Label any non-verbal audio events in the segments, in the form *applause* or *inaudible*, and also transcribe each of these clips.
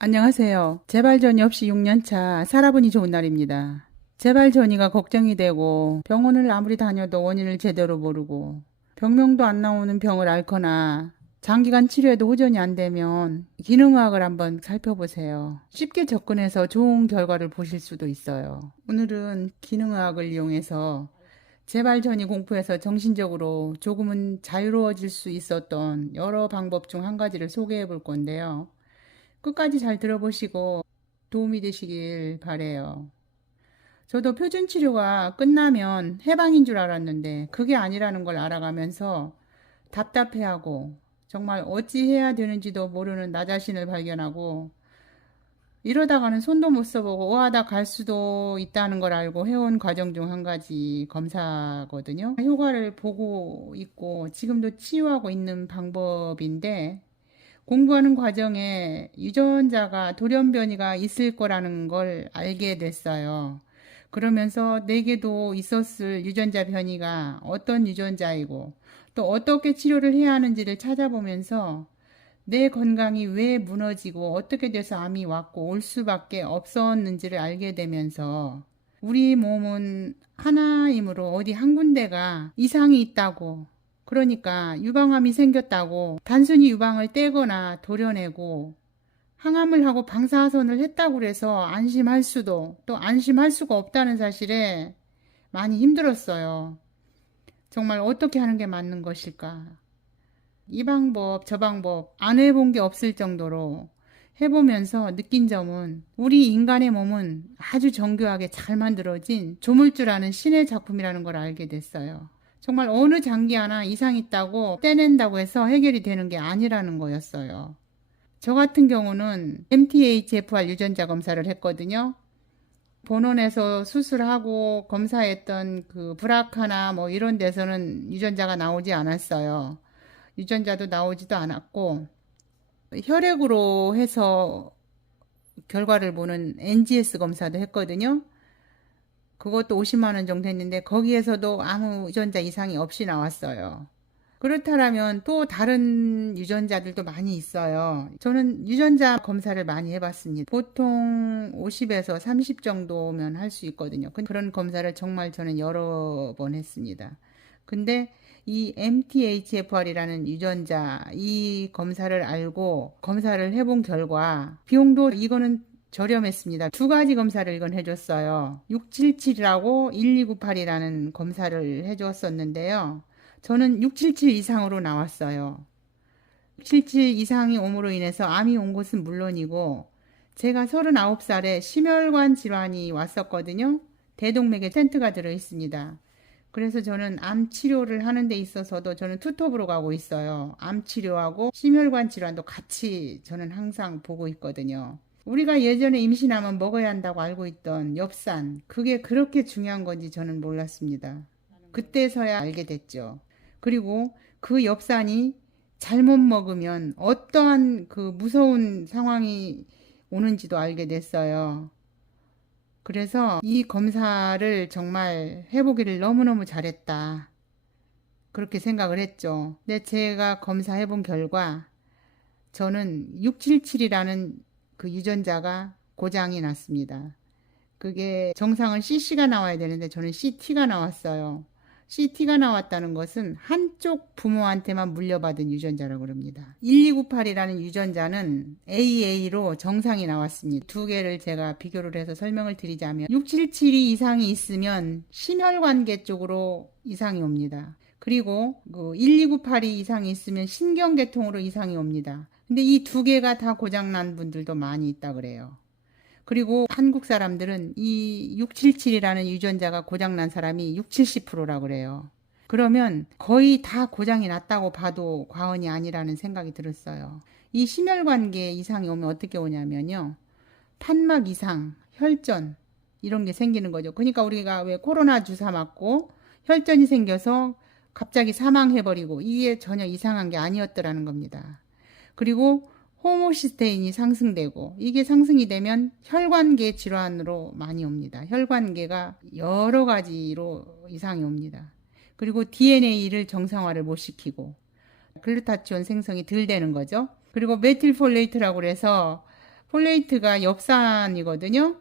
안녕하세요. 재발전이 없이 6년차 살아보니 좋은 날입니다. 재발전이가 걱정이 되고 병원을 아무리 다녀도 원인을 제대로 모르고 병명도 안 나오는 병을 앓거나 장기간 치료에도 호전이 안 되면 기능의학을 한번 살펴보세요. 쉽게 접근해서 좋은 결과를 보실 수도 있어요. 오늘은 기능의학을 이용해서 재발전이 공포에서 정신적으로 조금은 자유로워질 수 있었던 여러 방법 중 한 가지를 소개해 볼 건데요. 끝까지 잘 들어보시고 도움이 되시길 바래요. 저도 표준 치료가 끝나면 해방인 줄 알았는데 그게 아니라는 걸 알아가면서 답답해하고 정말 어찌 해야 되는지도 모르는 나 자신을 발견하고 이러다가는 손도 못 써보고 오하다 갈 수도 있다는 걸 알고 해온 과정 중 한 가지 검사거든요. 효과를 보고 있고 지금도 치유하고 있는 방법인데 공부하는 과정에 유전자가 돌연변이가 있을 거라는 걸 알게 됐어요. 그러면서 내게도 있었을 유전자 변이가 어떤 유전자이고 또 어떻게 치료를 해야 하는지를 찾아보면서 내 건강이 왜 무너지고 어떻게 돼서 암이 왔고 올 수밖에 없었는지를 알게 되면서 우리 몸은 하나이므로 어디 한 군데가 이상이 있다고 그러니까 유방암이 생겼다고 단순히 유방을 떼거나 도려내고 항암을 하고 방사선을 했다고 그래서 안심할 수도 또 안심할 수가 없다는 사실에 많이 힘들었어요. 정말 어떻게 하는 게 맞는 것일까? 이 방법, 저 방법 안 해본 게 없을 정도로 해보면서 느낀 점은 우리 인간의 몸은 아주 정교하게 잘 만들어진 조물줄 아는 신의 작품이라는 걸 알게 됐어요. 정말 어느 장기 하나 이상 있다고 떼낸다고 해서 해결이 되는 게 아니라는 거였어요. 저 같은 경우는 MTHFR 유전자 검사를 했거든요. 본원에서 수술하고 검사했던 그 브라카나 뭐 이런 데서는 유전자가 나오지 않았어요. 유전자도 나오지도 않았고 혈액으로 해서 결과를 보는 NGS 검사도 했거든요. 그것도 50만 원 정도 했는데 거기에서도 아무 유전자 이상이 없이 나왔어요. 그렇다면 또 다른 유전자들도 많이 있어요. 저는 유전자 검사를 많이 해봤습니다. 보통 50에서 30 정도면 할 수 있거든요. 그런 검사를 정말 저는 여러 번 했습니다. 근데 이 MTHFR이라는 유전자 이 검사를 알고 검사를 해본 결과 비용도 이거는 저렴했습니다. 두 가지 검사를 이건 해줬어요. 677이라고 1298이라는 검사를 해줬었는데요. 저는 677 이상으로 나왔어요. 677 이상이 옴으로 인해서 암이 온 것은 물론이고 제가 39살에 심혈관 질환이 왔었거든요. 대동맥에 텐트가 들어 있습니다. 그래서 저는 암 치료를 하는 데 있어서도 저는 투톱으로 가고 있어요. 암 치료하고 심혈관 질환도 같이 저는 항상 보고 있거든요. 우리가 예전에 임신하면 먹어야 한다고 알고 있던 엽산, 그게 그렇게 중요한 건지 저는 몰랐습니다. 그때서야 알게 됐죠. 그리고 그 엽산이 잘못 먹으면 어떠한 그 무서운 상황이 오는지도 알게 됐어요. 그래서 이 검사를 정말 해보기를 너무너무 잘했다. 그렇게 생각을 했죠. 근데 제가 검사해본 결과 저는 677이라는 그 유전자가 고장이 났습니다. 그게 정상은 CC가 나와야 되는데 저는 CT가 나왔어요. CT가 나왔다는 것은 한쪽 부모한테만 물려받은 유전자라고 합니다. 1298이라는 유전자는 AA로 정상이 나왔습니다. 두 개를 제가 비교를 해서 설명을 드리자면 677이 이상이 있으면 심혈관계 쪽으로 이상이 옵니다. 그리고 그 1298이 이상이 있으면 신경계통으로 이상이 옵니다. 근데 이 두 개가 다 고장난 분들도 많이 있다 그래요. 그리고 한국 사람들은 이 677이라는 유전자가 고장난 사람이 6, 70%라고 그래요. 그러면 거의 다 고장이 났다고 봐도 과언이 아니라는 생각이 들었어요. 이 심혈관계 이상이 오면 어떻게 오냐면요. 판막 이상, 혈전 이런 게 생기는 거죠. 그러니까 우리가 왜 코로나 주사 맞고 혈전이 생겨서 갑자기 사망해버리고 이게 전혀 이상한 게 아니었더라는 겁니다. 그리고 호모시스테인이 상승되고 이게 상승이 되면 혈관계 질환으로 많이 옵니다. 혈관계가 여러 가지로 이상이 옵니다. 그리고 DNA를 정상화를 못 시키고 글루타치온 생성이 덜 되는 거죠. 그리고 메틸폴레이트라고 그래서 폴레이트가 엽산이거든요.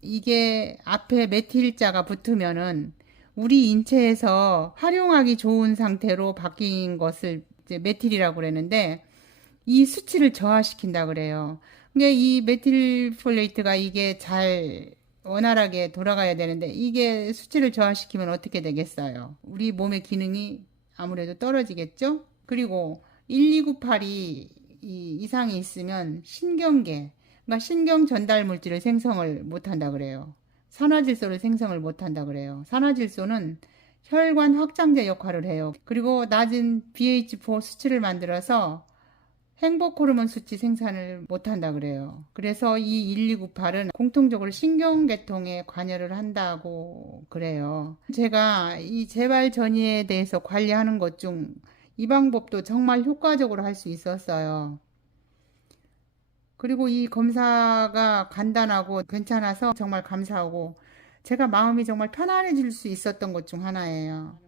이게 앞에 메틸자가 붙으면은 우리 인체에서 활용하기 좋은 상태로 바뀐 것을 이제 메틸이라고 그랬는데 이 수치를 저하시킨다 그래요. 근데 이 메틸 폴레이트가 이게 잘 원활하게 돌아가야 되는데 이게 수치를 저하시키면 어떻게 되겠어요? 우리 몸의 기능이 아무래도 떨어지겠죠? 그리고 1298이 이 이상이 있으면 신경계, 그러니까 신경 전달 물질을 생성을 못 한다 그래요. 산화질소를 생성을 못 한다 그래요. 산화질소는 혈관 확장제 역할을 해요. 그리고 낮은 BH4 수치를 만들어서 행복 호르몬 수치 생산을 못 한다 그래요. 그래서 이 1298은 공통적으로 신경계통에 관여를 한다고 그래요. 제가 이 재발 전이에 대해서 관리하는 것 중 이 방법도 정말 효과적으로 할 수 있었어요. 그리고 이 검사가 간단하고 괜찮아서 정말 감사하고 제가 마음이 정말 편안해질 수 있었던 것 중 하나예요.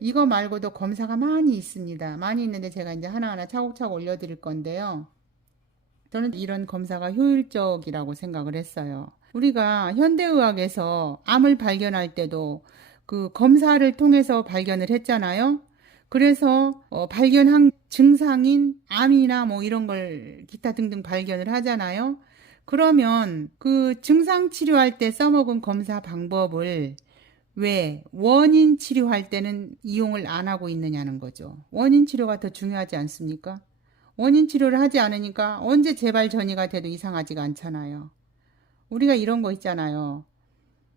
이거 말고도 검사가 많이 있습니다. 많이 있는데 제가 이제 하나하나 차곡차곡 올려드릴 건데요. 저는 이런 검사가 효율적이라고 생각을 했어요. 우리가 현대의학에서 암을 발견할 때도 그 검사를 통해서 발견을 했잖아요. 그래서 어, 발견한 증상인 암이나 뭐 이런 걸 기타 등등 발견을 하잖아요. 그러면 그 증상 치료할 때 써먹은 검사 방법을 왜 원인 치료할 때는 이용을 안 하고 있느냐는 거죠. 원인 치료가 더 중요하지 않습니까? 원인 치료를 하지 않으니까 언제 재발 전이가 돼도 이상하지가 않잖아요. 우리가 이런 거 있잖아요.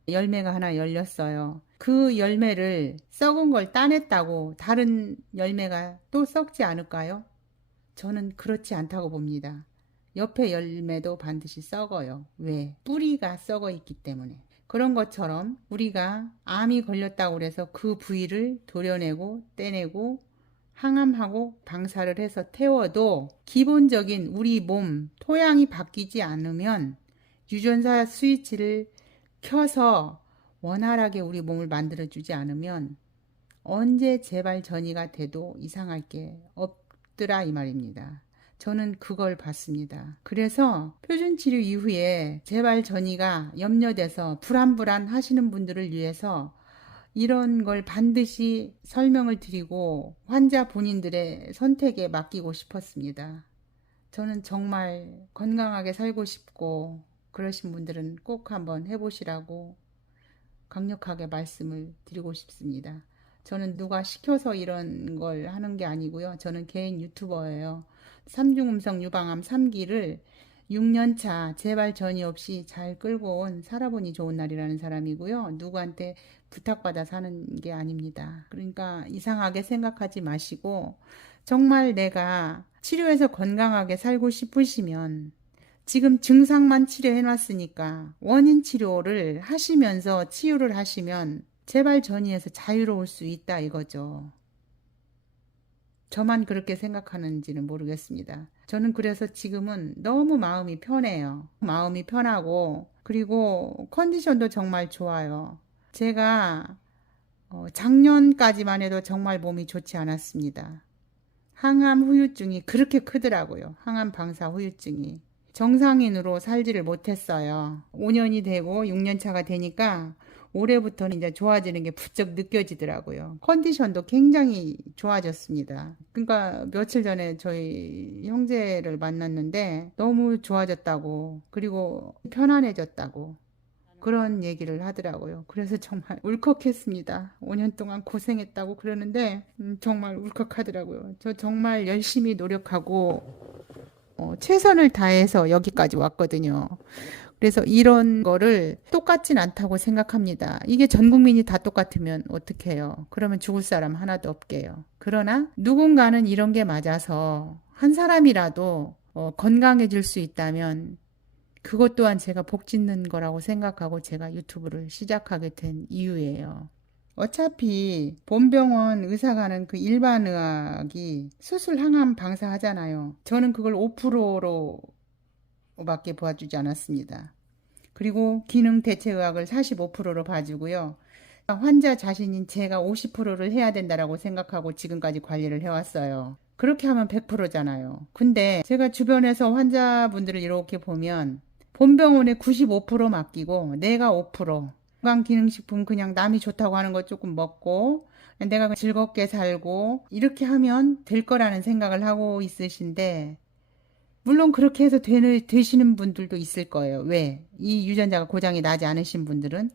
열매가 하나 열렸어요. 그 열매를 썩은 걸 따냈다고 다른 열매가 또 썩지 않을까요? 저는 그렇지 않다고 봅니다. 옆에 열매도 반드시 썩어요. 왜? 뿌리가 썩어 있기 때문에. 그런 것처럼 우리가 암이 걸렸다고 그래서 그 부위를 도려내고 떼내고 항암하고 방사를 해서 태워도 기본적인 우리 몸 토양이 바뀌지 않으면 유전자 스위치를 켜서 원활하게 우리 몸을 만들어 주지 않으면 언제 재발 전이가 돼도 이상할 게 없더라 이 말입니다. 저는 그걸 봤습니다. 그래서 표준 치료 이후에 재발 전이가 염려돼서 불안불안 하시는 분들을 위해서 이런 걸 반드시 설명을 드리고 환자 본인들의 선택에 맡기고 싶었습니다. 저는 정말 건강하게 살고 싶고 그러신 분들은 꼭 한번 해보시라고 강력하게 말씀을 드리고 싶습니다. 저는 누가 시켜서 이런 걸 하는 게 아니고요. 저는 개인 유튜버예요. 삼중음성 유방암 3기를 6년차 재발 전이 없이 잘 끌고 온 살아보니 좋은 날이라는 사람이고요. 누구한테 부탁받아 사는 게 아닙니다. 그러니까 이상하게 생각하지 마시고 정말 내가 치료해서 건강하게 살고 싶으시면 지금 증상만 치료해 놨으니까 원인 치료를 하시면서 치유를 하시면 재발 전이에서 자유로울 수 있다 이거죠. 저만 그렇게 생각하는지는 모르겠습니다. 저는 그래서 지금은 너무 마음이 편해요. 마음이 편하고, 그리고 컨디션도 정말 좋아요. 제가 어, 작년까지만 해도 정말 몸이 좋지 않았습니다. 항암 후유증이 그렇게 크더라고요. 항암 방사 후유증이. 정상인으로 살지를 못했어요. 5년이 되고 6년 차가 되니까 올해부터는 이제 좋아지는 게 부쩍 느껴지더라고요. 컨디션도 굉장히 좋아졌습니다. 그러니까 며칠 전에 저희 형제를 만났는데 너무 좋아졌다고 그리고 편안해졌다고 그런 얘기를 하더라고요. 그래서 정말 *laughs* 울컥했습니다. 5년 동안 고생했다고 그러는데 음, 정말 울컥하더라고요. 저 정말 열심히 노력하고 어, 최선을 다해서 여기까지 왔거든요. 그래서 이런 거를 똑같진 않다고 생각합니다. 이게 전 국민이 다 똑같으면 어떡해요? 그러면 죽을 사람 하나도 없게요. 그러나 누군가는 이런 게 맞아서 한 사람이라도 어, 건강해질 수 있다면 그것 또한 제가 복 짓는 거라고 생각하고 제가 유튜브를 시작하게 된 이유예요. 어차피 본병원 의사 가는 그 일반 의학이 수술 항암 방사하잖아요. 저는 그걸 5%로 밖에 봐주지 않았습니다. 그리고 기능 대체 의학을 45%로 봐주고요. 환자 자신인 제가 50%를 해야 된다라고 생각하고 지금까지 관리를 해왔어요. 그렇게 하면 100%잖아요. 근데 제가 주변에서 환자분들을 이렇게 보면 본병원에 95% 맡기고 내가 5% 건강기능식품 그냥 남이 좋다고 하는 거 조금 먹고 내가 즐겁게 살고 이렇게 하면 될 거라는 생각을 하고 있으신데 물론 그렇게 해서 되는, 되시는 분들도 있을 거예요. 왜? 이 유전자가 고장이 나지 않으신 분들은.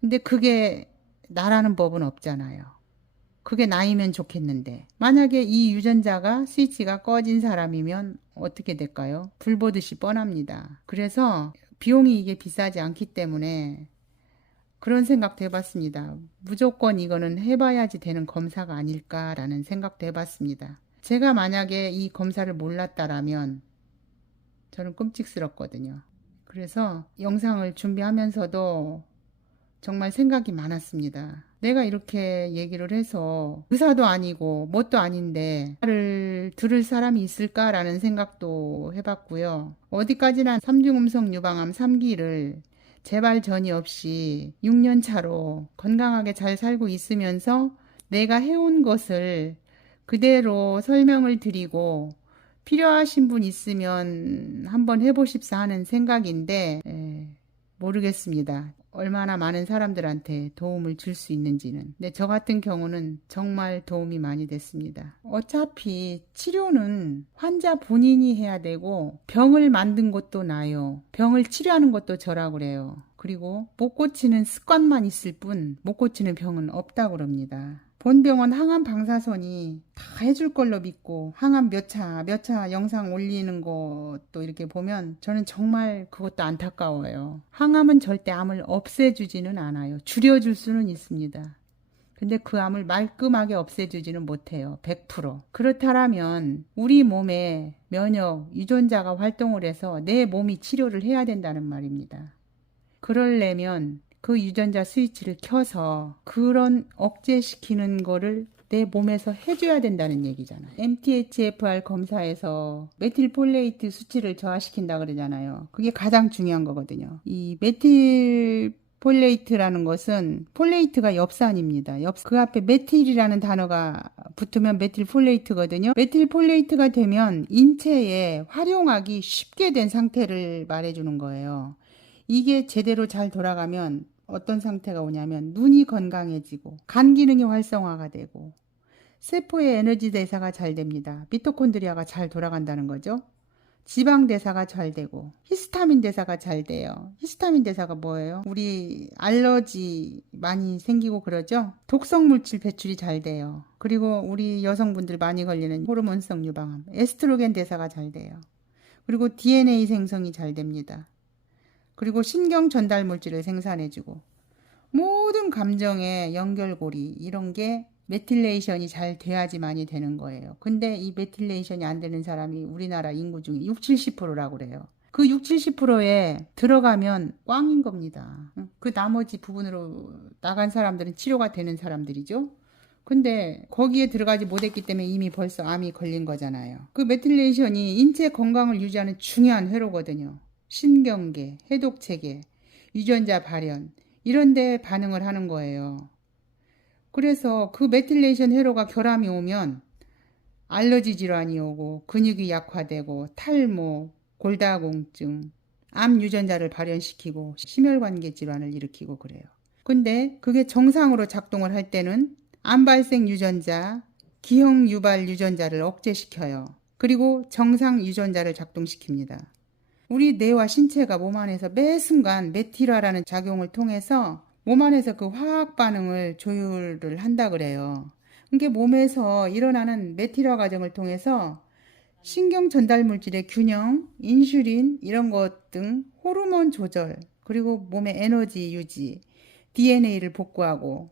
근데 그게 나라는 법은 없잖아요. 그게 나이면 좋겠는데. 만약에 이 유전자가 스위치가 꺼진 사람이면 어떻게 될까요? 불 보듯이 뻔합니다. 그래서 비용이 이게 비싸지 않기 때문에 그런 생각도 해봤습니다. 무조건 이거는 해봐야지 되는 검사가 아닐까라는 생각도 해봤습니다. 제가 만약에 이 검사를 몰랐다라면 저는 끔찍스럽거든요. 그래서 영상을 준비하면서도 정말 생각이 많았습니다. 내가 이렇게 얘기를 해서 의사도 아니고 뭣도 아닌데 말을 들을 사람이 있을까라는 생각도 해봤고요. 어디까지나 삼중음성 유방암 3기를 재발 전이 없이 6년 차로 건강하게 잘 살고 있으면서 내가 해온 것을 그대로 설명을 드리고 필요하신 분 있으면 한번 해보십사 하는 생각인데 에, 모르겠습니다. 얼마나 많은 사람들한테 도움을 줄 수 있는지는. 근데 저 같은 경우는 정말 도움이 많이 됐습니다. 어차피 치료는 환자 본인이 해야 되고 병을 만든 것도 나요. 병을 치료하는 것도 저라고 그래요. 그리고 못 고치는 습관만 있을 뿐 못 고치는 병은 없다고 그럽니다. 본병원 항암 방사선이 다 해줄 걸로 믿고 항암 몇 차, 몇 차 영상 올리는 것도 이렇게 보면 저는 정말 그것도 안타까워요. 항암은 절대 암을 없애주지는 않아요. 줄여줄 수는 있습니다. 근데 그 암을 말끔하게 없애주지는 못해요. 100%. 그렇다면 우리 몸에 면역, 유전자가 활동을 해서 내 몸이 치료를 해야 된다는 말입니다. 그러려면 그 유전자 스위치를 켜서 그런 억제시키는 거를 내 몸에서 해줘야 된다는 얘기잖아요. MTHFR 검사에서 메틸폴레이트 수치를 저하시킨다 그러잖아요. 그게 가장 중요한 거거든요. 이 메틸 폴레이트라는 것은 폴레이트가 엽산입니다. 엽, 그 앞에 메틸이라는 단어가 붙으면 메틸 폴레이트거든요. 메틸 폴레이트가 되면 인체에 활용하기 쉽게 된 상태를 말해주는 거예요. 이게 제대로 잘 돌아가면 어떤 상태가 오냐면 눈이 건강해지고 간 기능이 활성화가 되고 세포의 에너지 대사가 잘 됩니다. 미토콘드리아가 잘 돌아간다는 거죠. 지방 대사가 잘 되고 히스타민 대사가 잘 돼요. 히스타민 대사가 뭐예요? 우리 알러지 많이 생기고 그러죠? 독성 물질 배출이 잘 돼요. 그리고 우리 여성분들 많이 걸리는 호르몬성 유방암, 에스트로겐 대사가 잘 돼요. 그리고 DNA 생성이 잘 됩니다. 그리고 신경 전달 물질을 생산해주고 모든 감정의 연결고리 이런 게 메틸레이션이 잘 돼야지만이 되는 거예요. 근데 이 메틸레이션이 안 되는 사람이 우리나라 인구 중에 6, 70%라고 그래요. 그 6, 70%에 들어가면 꽝인 겁니다. 그 나머지 부분으로 나간 사람들은 치료가 되는 사람들이죠. 근데 거기에 들어가지 못했기 때문에 이미 벌써 암이 걸린 거잖아요. 그 메틸레이션이 인체 건강을 유지하는 중요한 회로거든요. 신경계, 해독체계, 유전자 발현 이런 데 반응을 하는 거예요. 그래서 그 메틸레이션 회로가 결함이 오면 알러지 질환이 오고 근육이 약화되고 탈모, 골다공증, 암 유전자를 발현시키고 심혈관계 질환을 일으키고 그래요. 근데 그게 정상으로 작동을 할 때는 암 발생 유전자, 기형 유발 유전자를 억제시켜요. 그리고 정상 유전자를 작동시킵니다. 우리 뇌와 신체가 몸 안에서 매 순간 메틸화라는 작용을 통해서 몸 안에서 그 화학 반응을 조율을 한다 그래요. 이게 몸에서 일어나는 메틸화 과정을 통해서 신경 전달 물질의 균형, 인슐린 이런 것 등 호르몬 조절, 그리고 몸의 에너지 유지, DNA를 복구하고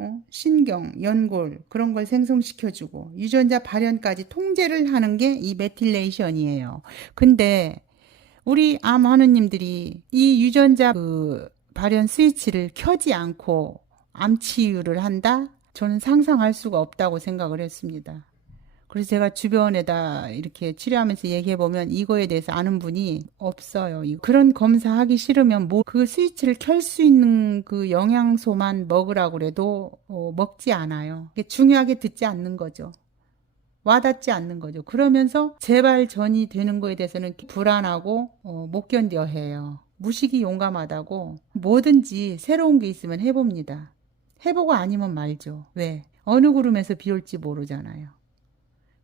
어? 신경, 연골 그런 걸 생성시켜주고 유전자 발현까지 통제를 하는 게 이 메틸레이션이에요. 근데 우리 암 하느님들이 이 유전자 그 발현 스위치를 켜지 않고 암 치유를 한다? 저는 상상할 수가 없다고 생각을 했습니다. 그래서 제가 주변에다 이렇게 치료하면서 얘기해 보면 이거에 대해서 아는 분이 없어요. 그런 검사하기 싫으면 뭐 그 스위치를 켤 수 있는 그 영양소만 먹으라고 그래도 어, 먹지 않아요. 중요하게 듣지 않는 거죠. 와닿지 않는 거죠. 그러면서 재발 전이 되는 거에 대해서는 불안하고 어, 못 견뎌 해요. 무식이 용감하다고 뭐든지 새로운 게 있으면 해봅니다. 해보고 아니면 말죠. 왜? 어느 구름에서 비 올지 모르잖아요.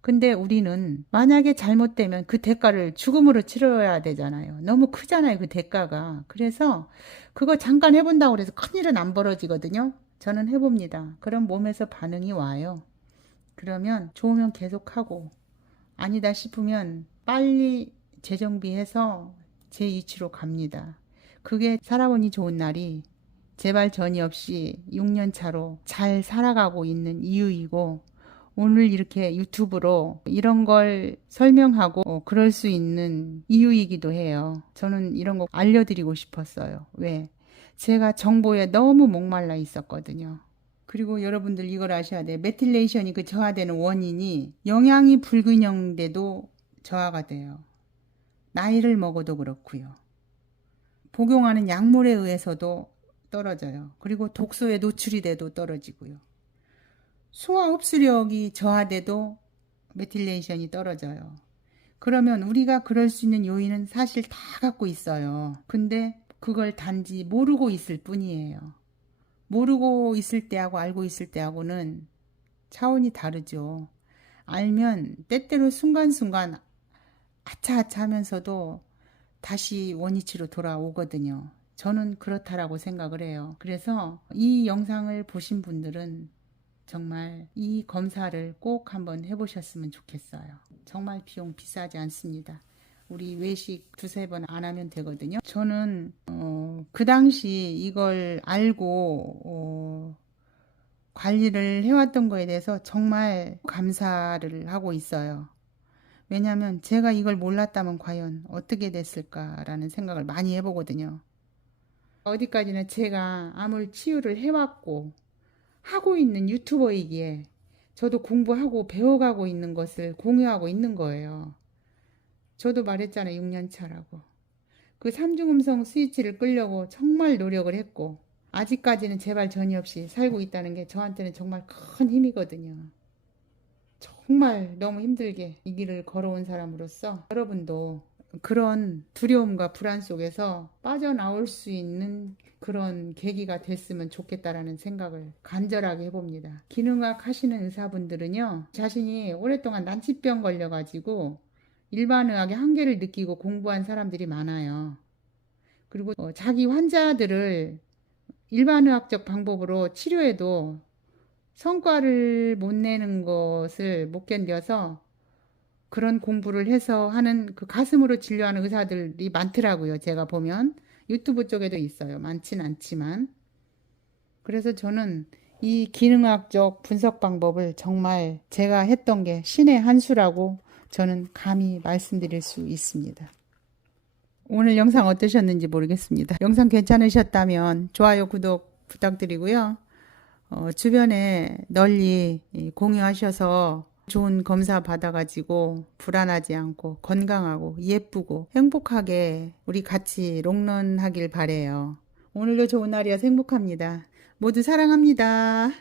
근데 우리는 만약에 잘못되면 그 대가를 죽음으로 치러야 되잖아요. 너무 크잖아요, 그 대가가. 그래서 그거 잠깐 해본다고 그래서 큰일은 안 벌어지거든요. 저는 해봅니다. 그럼 몸에서 반응이 와요. 그러면 좋으면 계속하고 아니다 싶으면 빨리 재정비해서 제 이치로 갑니다. 그게 살아보니 좋은 날이 재발 전이 없이 6년 차로 잘 살아가고 있는 이유이고 오늘 이렇게 유튜브로 이런 걸 설명하고 어, 그럴 수 있는 이유이기도 해요. 저는 이런 거 알려드리고 싶었어요. 왜? 제가 정보에 너무 목말라 있었거든요. 그리고 여러분들 이걸 아셔야 돼요. 메틸레이션이 그 저하되는 원인이 영양이 불균형돼도 저하가 돼요. 나이를 먹어도 그렇고요. 복용하는 약물에 의해서도 떨어져요. 그리고 독소에 노출이 돼도 떨어지고요. 소화 흡수력이 저하돼도 메틸레이션이 떨어져요. 그러면 우리가 그럴 수 있는 요인은 사실 다 갖고 있어요. 근데 그걸 단지 모르고 있을 뿐이에요. 모르고 있을 때하고 알고 있을 때하고는 차원이 다르죠. 알면 때때로 순간순간 아차아차 하면서도 다시 원위치로 돌아오거든요. 저는 그렇다라고 생각을 해요. 그래서 이 영상을 보신 분들은 정말 이 검사를 꼭 한번 해보셨으면 좋겠어요. 정말 비용 비싸지 않습니다. 우리 외식 두세 번 안 하면 되거든요. 저는 어, 그 당시 이걸 알고 어, 관리를 해왔던 거에 대해서 정말 감사를 하고 있어요. 왜냐하면 제가 이걸 몰랐다면 과연 어떻게 됐을까라는 생각을 많이 해보거든요. 어디까지나 제가 암을 치유를 해왔고 하고 있는 유튜버이기에 저도 공부하고 배워가고 있는 것을 공유하고 있는 거예요. 저도 말했잖아요. 6년 차라고. 그 삼중음성 스위치를 끌려고 정말 노력을 했고 아직까지는 제발 전이 없이 살고 있다는 게 저한테는 정말 큰 힘이거든요. 정말 너무 힘들게 이 길을 걸어온 사람으로서 여러분도 그런 두려움과 불안 속에서 빠져나올 수 있는 그런 계기가 됐으면 좋겠다라는 생각을 간절하게 해봅니다. 기능학 하시는 의사분들은요, 자신이 오랫동안 난치병 걸려가지고 일반 의학의 한계를 느끼고 공부한 사람들이 많아요. 그리고 어, 자기 환자들을 일반 의학적 방법으로 치료해도 성과를 못 내는 것을 못 견뎌서 그런 공부를 해서 하는 그 가슴으로 진료하는 의사들이 많더라고요. 제가 보면 유튜브 쪽에도 있어요. 많진 않지만. 그래서 저는 이 기능학적 분석 방법을 정말 제가 했던 게 신의 한 수라고 저는 감히 말씀드릴 수 있습니다. 오늘 영상 어떠셨는지 모르겠습니다. 영상 괜찮으셨다면 좋아요, 구독 부탁드리고요. 어, 주변에 널리 공유하셔서 좋은 검사 받아가지고 불안하지 않고 건강하고 예쁘고 행복하게 우리 같이 롱런 하길 바래요. 오늘도 좋은 날이어서 행복합니다. 모두 사랑합니다.